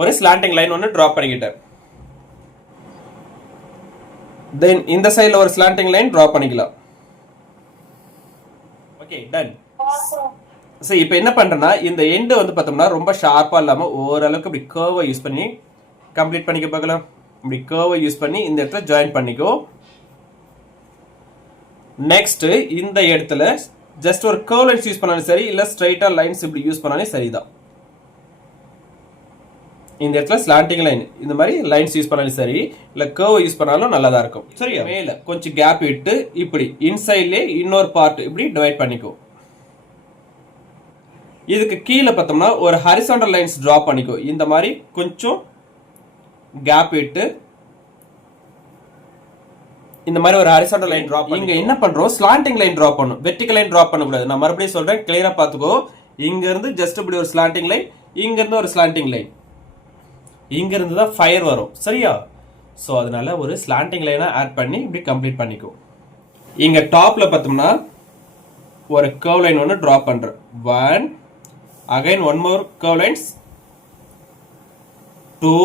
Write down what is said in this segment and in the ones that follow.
ஒரு slanting line ஒன்று draw பண்ணிக்கிட்டேன். தென் இந்த சைடில் ஒரு ஸ்லாண்டிங் லைன் ட்ரா பண்ணிக்கலாம். Okay, done. சரி, இப்போ என்ன பண்ணுறேன்னா இந்த எண்டு வந்து பார்த்தோம்னா ரொம்ப ஷார்ப்பாக இல்லாமல் ஓரளவுக்கு இப்படி கர்வை யூஸ் பண்ணி கம்ப்ளீட் பண்ணிக்க பார்க்கலாம். இப்படி கர்வை யூஸ் பண்ணி இந்த இடத்துல ஜாயின் பண்ணிக்கோ. நெக்ஸ்ட் இந்த இடத்துல ஜஸ்ட் ஒரு கர்வ் லைன்ஸ் யூஸ் பண்ணாலும் சரி, இல்லை ஸ்ட்ரைட்டா லைன்ஸ் இப்படி யூஸ் பண்ணாலும் சரிதான். இந்த இடத்துல ஸ்லாண்டிங் லைன் இந்த மாதிரி லைன்ஸ் யூஸ் பண்ணாலும் சரி, இல்லை கர்வ் யூஸ் பண்ணாலும் நல்லா தான் இருக்கும். சரியா? மேல கொஞ்சம் கேப் விட்டு இப்படி இன்சைட்லேயே இன்னொரு பார்ட் இப்படி டிவைட் பண்ணிக்கோ. இதுக்கு கீழே பார்த்தோம்னா ஒரு ஹரிசாண்டல் லைன்ஸ் டிரா பண்ணிக்கோ. இந்த மாதிரி கொஞ்சம் கேப் விட்டு இந்த மாதிரி ஒரு ஹரிசாண்டல் லைன் டிரா பண்ணி இங்க என்ன பண்றோம், ஸ்லாண்டிங் லைன் டிரா பண்ணணும். வெர்டிகல் லைன் டிரா பண்ண கூடாது. நான் மறுபடியும் சொல்றேன், கிளியரா பாத்துக்கோ. இங்க இருந்து ஜஸ்ட் இப்படி ஒரு ஸ்லாண்டிங் லைன், இங்க இருந்து ஒரு ஸ்லாண்டிங் லைன், இங்க இருந்து தான் ஃபயர் வரும். சரியா? ஸோ அதனால ஒரு ஸ்லாண்டிங் லைனை ஆட் பண்ணி இப்படி கம்ப்ளீட் பண்ணிக்கோ. இங்க டாப்ல பார்த்தோம்னா ஒரு கர்வ் லைன் ஒன்று டிரா பண்றேன். One, again one more curve lines, two,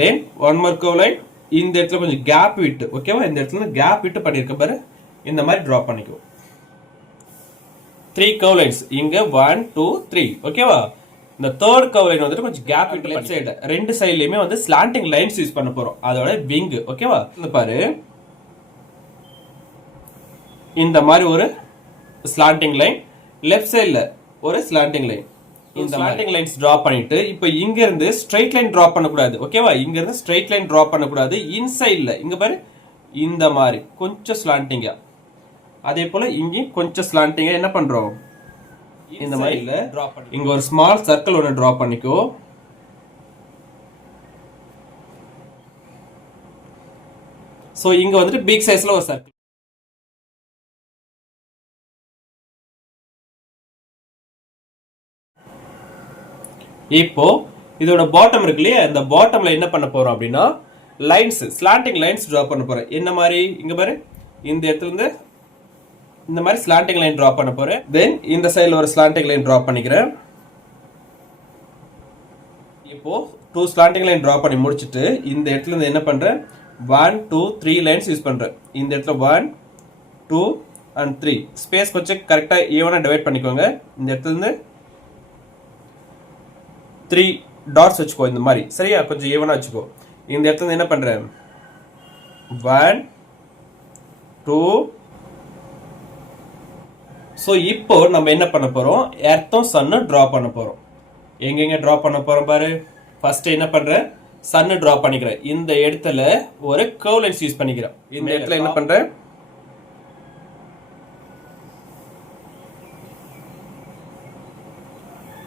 then one more curve line. இந்த இடத்துல கொஞ்சம் கேப் விட்டு, ஓகேவா? இந்த இடத்துல கேப் விட்டு பண்ணிருக்க பாரு, இந்த மாதிரி டிரா பண்ணிக்கோ. 3 கர்வ் லைன்ஸ் இங்க 1 2 3, ஓகேவா? இந்த தேர்ட் கர்வ் லைன் வந்துட்டு கொஞ்சம் கேப் விட்டு லெஃப்ட் சைடு ரெண்டு சைடுலயுமே வந்து ஸ்லாண்டிங் லைன்ஸ் யூஸ் பண்ண போறோம். அதோட விங், ஓகேவா? இந்த பாரு, இந்த மாதிரி ஒரு ஸ்லாண்டிங் லைன், லெஃப்ட் சைடுல ஒரு ஸ்லாண்டிங் லைன், இந்த ஸ்லாண்டிங் லைன்ஸ் டிரா பண்ணிட்டு இப்போ இங்க இருந்து ஸ்ட்ரைட் லைன் டிரா பண்ண கூடாது. ஓகேவா? இங்க இருந்து ஸ்ட்ரைட் லைன் டிரா பண்ண கூடாது. இன்சைட்ல இங்க பாரு, இந்த மாதிரி கொஞ்சம் ஸ்லாண்டிங்கா, அதே போல இங்க கொஞ்சம் ஸ்லாண்டிங்கா என்ன பண்றோம், இந்த மாதிரி டிரா பண்ணி இங்க ஒரு ஸ்மால் சர்க்கிள் ஒன்று டிரா பண்ணிக்கோ. சோ இங்க வந்துட்டு பிக் சைஸ்ல ஒரு சர்க்கிள். இப்போ இதோட பாட்டம் இருக்கு இல்லையா, இந்த பாட்டம்ல என்ன பண்ண போறோம் அப்படின்னா லைன்ஸ், ஸ்லாண்டிங் லைன்ஸ் டிரா பண்ண போறேன். என்ன மாதிரி, இங்க பாரு, இந்த இடத்துல இருந்து இந்த மாதிரி ஸ்லாண்டிங் லைன் டிரா பண்ண போறேன். தென் இந்த சைடுல ஒரு ஸ்லாண்டிங் லைன் டிரா பண்ணிக்கிறேன். இப்போ 2 ஸ்லாண்டிங் லைன் டிரா பண்ணி முடிச்சிட்டு இந்த இடத்துல இருந்து என்ன பண்றேன், 1 2 3 லைன்ஸ் யூஸ் பண்றேன். இந்த இடத்துல 1 2 and 3 ஸ்பேஸ் கொஞ்சம் கரெக்டா ஈவனா டிவைட் பண்ணிக்கோங்க. இந்த இடத்துல இருந்து 3 டாட்ஸ் வச்சுக்கோ. இந்த மாதிரி சரியா, கொஞ்சம் ஈவனா வச்சுக்கோ. இந்த இடத்துல என்ன பண்றேன், 1 2. ஸோ இப்போ நம்ம என்ன பண்ண போறோம், எர்த்தும் சன்னு டிரா பண்ண போறோம். எங்கெங்க டிரா பண்ண போறோம் பாரு. ஃபர்ஸ்ட் என்ன பண்றேன், சன்னு டிரா பண்ணிக்கிறேன். இந்த இடத்துல ஒரு கர்வ் லைன்ஸ் யூஸ் பண்ணிக்கிறேன். இந்த இடத்துல என்ன பண்றேன்,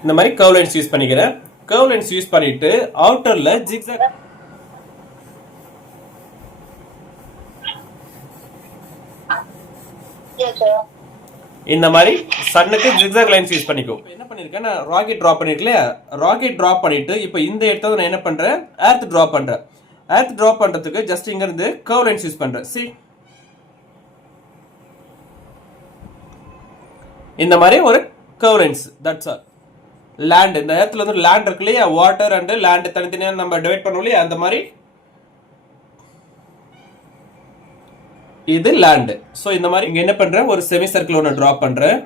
இந்த மாதிரி கர்வ் லைன்ஸ் யூஸ் பண்ணிக்கிறேன். கர்வ் லைன்ஸ் யூஸ் பண்ணிட்டு அவுட்டர்ல ஜிக்ஸாக், இந்த மாதிரி சன்னுக்கு ஜிக்ஸாக் லைன்ஸ் யூஸ் பண்ணிக்கோ. என்ன பண்ணிருக்கேன், நான் ராக்கெட் டிரா பண்ணிருக்கலையா, ராக்கெட் டிரா பண்ணிட்டு இப்போ இந்த இடத்துல நான் என்ன பண்றேன், எர்த் டிரா பண்றேன். எர்த் டிரா பண்றதுக்கு ஜஸ்ட் இங்க இருந்து கர்வ் லைன்ஸ் யூஸ் பண்றேன். சி, இந்த மாதிரி ஒரு curve lines, that's all. Land, இந்த இடத்துல வந்து லேண்ட் இருக்கு இல்லையா, வாட்டர் அண்ட் லேண்ட் தனித்தனியா நம்ம டிவைட் பண்ணுவோம் இல்லையா, அந்த மாதிரி இது லேண்ட். ஸோ இந்த மாதிரி இங்க என்ன பண்றேன், ஒரு செமி சர்க்கிள் ஒன்று டிரா பண்றேன்.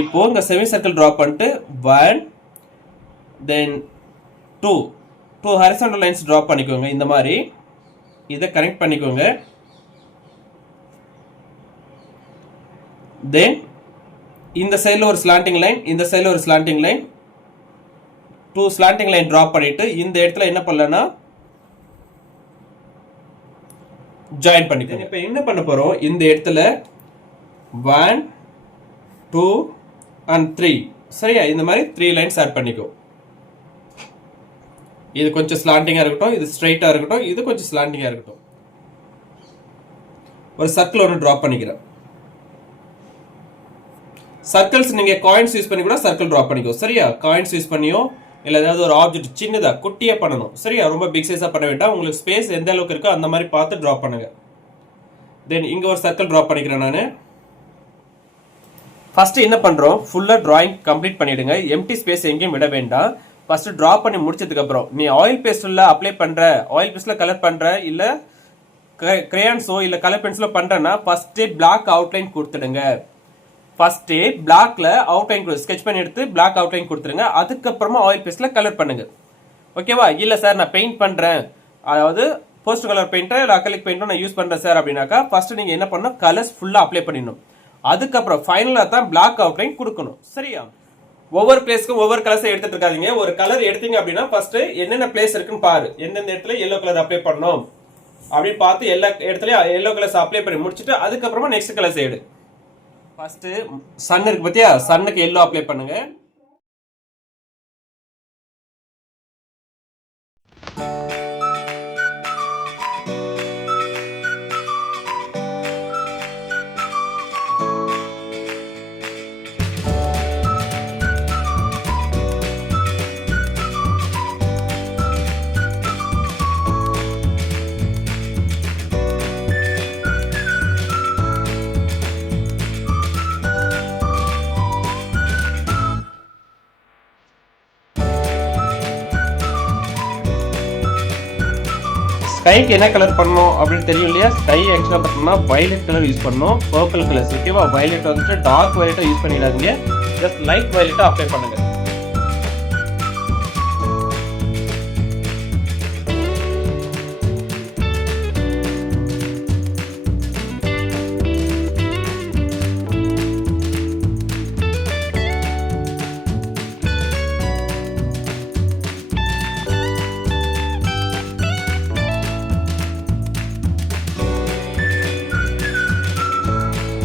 இப்போ இந்த செமி சர்க்கிள் டிரா பண்ணிட்டு 1 தென் 2 ஹரிசாண்டல் லைன்ஸ் டிரா பண்ணிக்கோங்க. இந்த மாதிரி இதை கனெக்ட் பண்ணிக்கோங்க. தென் இந்த சைடில் ஒரு ஸ்லாண்டிங் லைன், இந்த சைடில் ஒரு slanting line, 2 slanting line draw பண்ணிட்டு இந்த இடத்துல என்ன பண்ணலன்னா ஜாயின் பண்ணிக்கோங்க. இப்போ என்ன பண்ண போறோம், இந்த இடத்துல 1 2 and 3, சரியா? இந்த மாதிரி 3 லைன்ஸ் ஆட் பண்ணிக்கோ. இது கொஞ்சம் ஸ்லாண்டிங்கா இருக்கட்டும், இது ஸ்ட்ரைட்டா இருக்கட்டும், இது கொஞ்சம் ஸ்லாண்டிங்கா இருக்கட்டும். ஒரு சர்க்கிள் ஒன்று டிரா பண்ணிக்கிறேன். சர்க்கிள்ஸ் நீங்க காயின்ஸ் யூஸ் பண்ணி கூட சர்க்கிள் டிரா பண்ணிக்கோ. சரியா? காயின்ஸ் யூஸ் பண்ணியோ இல்ல ஏதாவது ஒரு ஆப்ஜெக்ட் சின்னதா குட்டியா பண்ணணும். சரியா? ரொம்ப பிக் சைஸா பண்ண வேண்டாம். உங்களுக்கு ஸ்பேஸ் எந்த அளவுக்கு இருக்கோ அந்த மாதிரி பார்த்து டிரா பண்ணுங்க. தென் இங்க ஒரு சர்க்கிள் டிரா பண்ணிக்கிறேன் நான். ஃபர்ஸ்ட் என்ன பண்றோம், ஃபுல்லா டிராயிங் கம்ப்ளீட் பண்ணிடுங்க. எம்டி ஸ்பேஸ் எங்கேயும் விட வேண்டாம். ஃபர்ஸ்ட் டிரா பண்ணி முடிச்சதுக்கு அப்புறம் நீ ஆயில் பேஸ்ட்ல அப்ளை பண்ற, ஆயில் பேஸ்ட்ல கலர் பண்ற, இல்ல கிரேயான்ஸோ இல்ல கலர் பென்சிலோ பண்றேன்னா ஃபர்ஸ்ட் பிளாக் அவுட்லைன் கொடுத்துடுங்க. ஃபர்ஸ்ட் பிளாக்ல அவுட்லைன் ஸ்கெட்ச் பண்ணி எடுத்து பிளாக் அவுட்லைன் கொடுத்துருங்க. அதுக்கப்புறமா ஆயில் பேஸ்ட்ல கலர் பண்ணுங்க. ஓகேவா? இல்ல சார் நான் பெயிண்ட் பண்றேன், அதாவது போஸ்ட் கலர் பெயிண்ட் இல்ல அக்ரிலிக் பெயிண்ட் நான் யூஸ் பண்றேன் சார் அப்படின்னாக்கா ஃபர்ஸ்ட் நீங்க என்ன பண்ணணும், கலர்ஸ் ஃபுல்லா அப்ளை பண்ணிடணும். அதுக்கப்புறம் ஃபைனலா தான் பிளாக் அவுட்லைன் கொடுக்கணும். சரியா? ஒவ்வொரு பிளேஸ்க்கும் ஒவ்வொரு கலர்ஸ் எடுத்துட்டு இருக்காதீங்க. ஒரு கலர் எடுத்தீங்க அப்படின்னா ஃபர்ஸ்ட் என்னென்ன பிளேஸ் இருக்குன்னு பாரு, எந்தெந்த இடத்துல எல்லோ கலர் அப்ளை பண்ணணும் அப்படின்னு பார்த்து எல்லா இடத்துலயும் எல்லோ கலர்ஸ் அப்ளை பண்ணி முடிச்சுட்டு அதுக்கப்புறமா நெக்ஸ்ட் கலர்ஸ் எடு. ஃபர்ஸ்ட் சன் இருக்கு பாத்தியா, சன்னுக்கு எல்லோ அப்ளை பண்ணுங்க. ஸ்கைக்கு என்ன கலர் பண்ணணும் அப்படின்னு தெரியும் இல்லையா? ஸ்கை ஆக்சுவலாக பார்த்தோம்னா வயலட் கலர் யூஸ் பண்ணணும், பர்பிள் கலர்ஸ். ஓகேவா? வயலட் வந்துட்டு டார்க் வயலட்டா யூஸ் பண்ணிடாதீங்க, ஜஸ்ட் லைட் வயலட்டா அப்ளை பண்ணுங்க.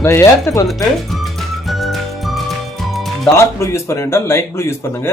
நான் ஏர்த்துக்கு வந்துட்டு டார்க் ப்ளூ யூஸ் பண்ண வேண்டாம், லைட் ப்ளூ யூஸ் பண்ணுங்க.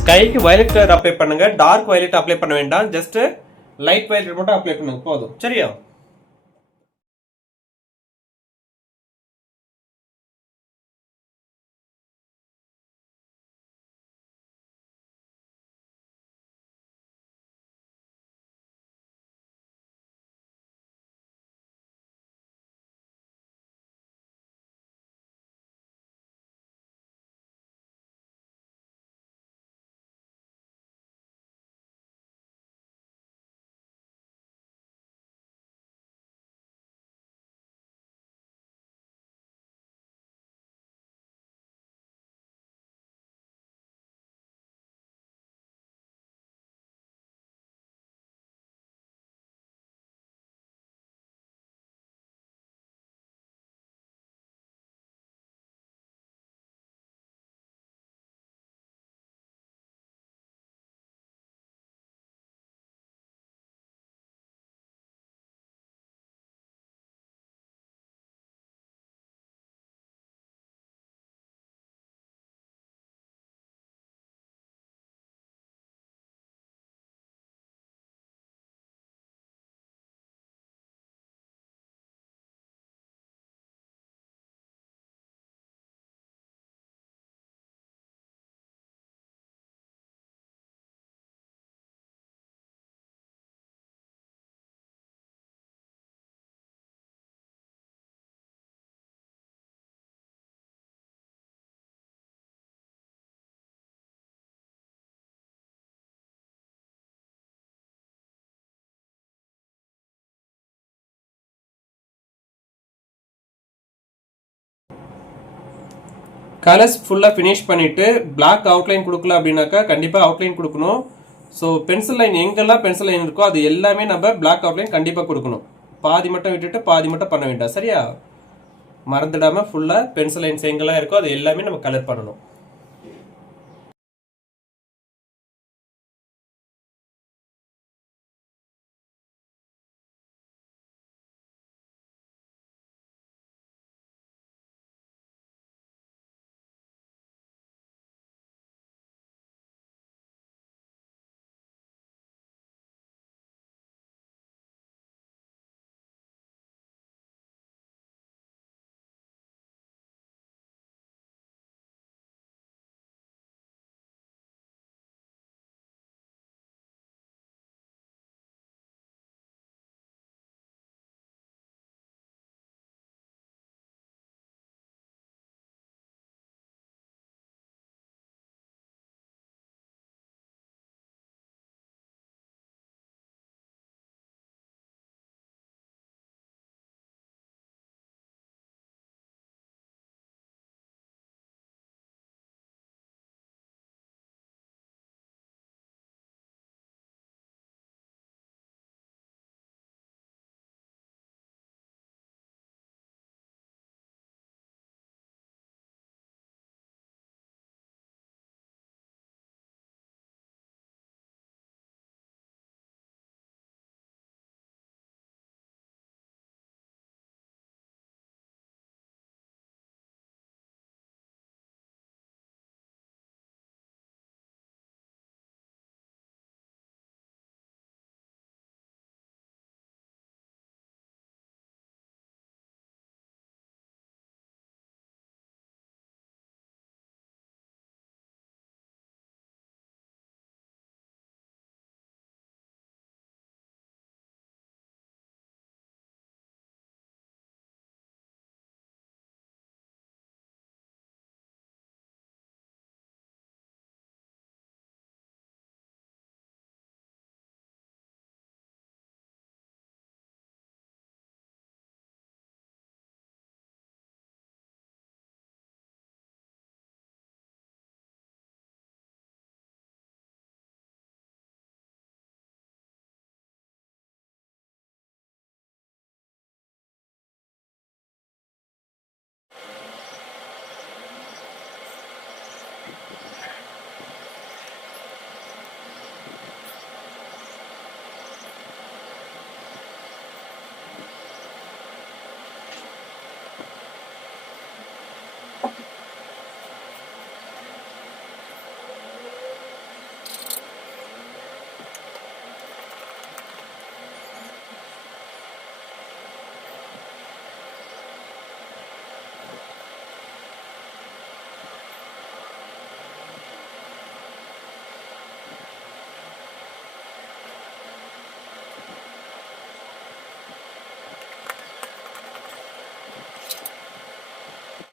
ஸ்கைக்கு வயலட் கலர் அப்ளை பண்ணுங்க, டார்க் வயலட் அப்ளை பண்ண வேண்டாம், ஜஸ்ட் லைட் வயலட் மட்டும் அப்ளை பண்ணுங்க போதும். சரியா? கலர்ஸ் ஃபுல்லாக ஃபினிஷ் பண்ணிவிட்டு பிளாக் அவுட்லைன் கொடுக்கல அப்படின்னாக்கா கண்டிப்பாக அவுட்லைன் கொடுக்கணும். ஸோ பென்சில் லைன் எங்கெல்லாம் பென்சில் லைன் இருக்கோ அது எல்லாமே நம்ம பிளாக் அவுட்லைன் கண்டிப்பாக கொடுக்கணும். பாதி மட்டும் விட்டுட்டு பாதி மட்டும் பண்ண வேண்டாம். சரியா? மறந்துடாமல் ஃபுல்லாக பென்சில் லைன்ஸ் எங்கெல்லாம் இருக்கோ அது எல்லாமே நம்ம கலர் பண்ணணும்.